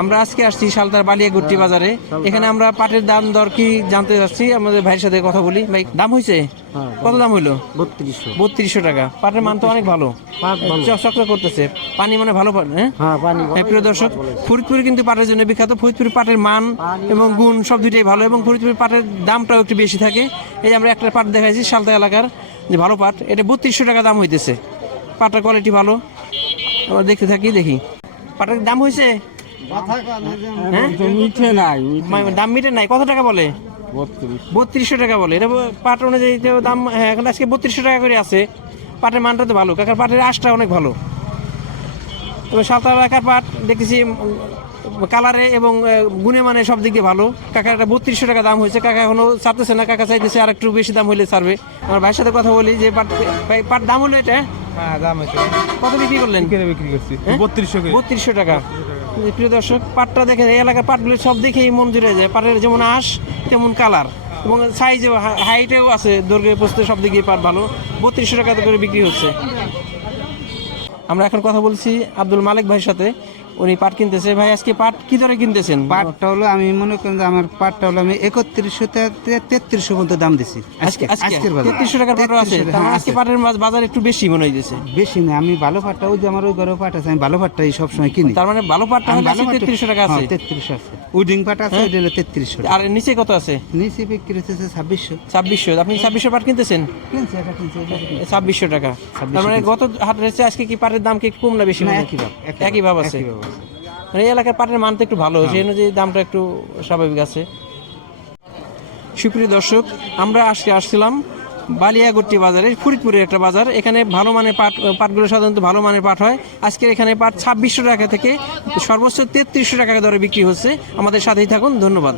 আমরা আজকে আসছি সালতার বালিয়াগুট্টি বাজারে। এখানে আমরা পাটের দাম দর কি জানতে যাচ্ছি আমাদের ভাইয়ের সাথে কথা বলি। ভাই দাম হয়েছে হ্যাঁ, কত দাম হইল? বত্রিশশো। বত্রিশশো টাকা। পাটের মান তো অনেক ভালো। চকচক করতেছে। পানি মানে ভালো হ্যাঁ? হ্যাঁ হ্যাঁ, প্রিয় দর্শক ফরিদপুর কিন্তু পাটের জন্য বিখ্যাত। ফরিদপুর পাটের মান এবং গুণ সব দুইটাই ভালো এবং ফরিদপুর পাটের দামটাও একটু বেশি থাকে। এই আমরা একটা পাট দেখাইছি সালতা এলাকার যে ভালো পাট। এটা বত্রিশশো টাকা দাম হইতেছে। পাটের কোয়ালিটি ভালো। আমরা দেখতে থাকি দেখি। পাটের দাম হয়েছে হ্যাঁ মিঠে নাই দাম মিটে নাই? কত টাকা বলে? বত্রিশশো টাকা বলে। এটা পাট অনুযায়ী দাম হ্যাঁ এখন আজকে বত্রিশশো টাকা করে আছে। পাটের মানটা তো ভালো কাকার পাটের আশটা অনেক ভালো। তবে সাঁতার এলাকার পাট দেখতেছি উম, কালারে এবং গুণে মানে সব দিক ভালো। কাকার একটা বত্রিশশো টাকা দাম হয়েছে। কাকা এখনও ছাড়তেছে না কাকা চাইতেছে আর একটু বেশি দাম হলে ছাড়বে। আমার ভাইয়ের সাথে কথা বলি যে পাট পাট দাম হলো এটা? হ্যাঁ দাম আছে কত বিক্রি করলেন? কিনে বিক্রি করছি। হ্যাঁ? বত্রিশশো বত্রিশশো টাকা। যে প্রিয় দর্শক, পাটটা দেখেন, এই এলাকার পাটগুলো সব দেখেই মন জুড়ে যায়। পাটের যেমন আঁশ, তেমন কালার। এবং সাইজেও হাইটেও আছে। দৈর্ঘ্য পোস্তে সব দিকে পাট ভালো। বত্রিশশো টাকা করে বিক্রি হচ্ছে। আমরা এখন কথা বলছি আব্দুল মালিক ভাইয়ের সাথে। উনি পাট কিনতেছে। ভাই আজকে পাট কি দরে কিনতেছেন? পাটটা হলো আমি মনে করেন যে আমার পাটটা হলো আমি একত্রিশশো তেত্রিশশো পর্যন্ত দাম দিছি। আজকে আজকে আজকের বাজার। তেত্রিশশো টাকার পাটও আছে। 3300 তার মানে হ্যাঁ, আজকে পাটের বাজ- বাজার একটু বেশি মনে হইতেছে। বেশি না আমি ভালো পাটটা ওই যে আমার ওই ঘরে পাট আছে আমি ভালো পাটটাই সবসময় কিনি। তার মানে ভালো পাটটা হলে ভালো তেত্রিশশো টাকা আছে হ্যাঁ। হ্যাঁ, তেত্রিশশো আছে। উডিং পাট আছে ওইটা হলো তেত্রিশশো আর নিচে কত আছে? নিচে বিক্রি হচ্ছে ছাব্বিশশো। ছাব্বিশশো। আপনি ছাব্বিশশো পাট কিনতেছেন। ছাব্বিশশো টাকা। তার মানে গত হাটের চেয়ে আজকে কি পাটের দাম কি কম না বেশি একই ভাব একই ভাব আছে। মানে এই এলাকার পাটের মান তো একটু ভালো সেই অনুযায়ী দামটা একটু স্বাভাবিক আছে। সুপ্রিয় দর্শক আমরা আজকে আসছিলাম বালিয়াগুট্টি বাজারে ফরিদপুরের একটা বাজার। এখানে ভালো মানের পাট পাটগুলো সাধারণত ভালো মানের পাট হয়। আজকের এখানে পাট ছাব্বিশশো টাকা থেকে সর্বোচ্চ তেত্রিশশো টাকা দরে বিক্রি হচ্ছে। আমাদের সাথেই থাকুন ধন্যবাদ।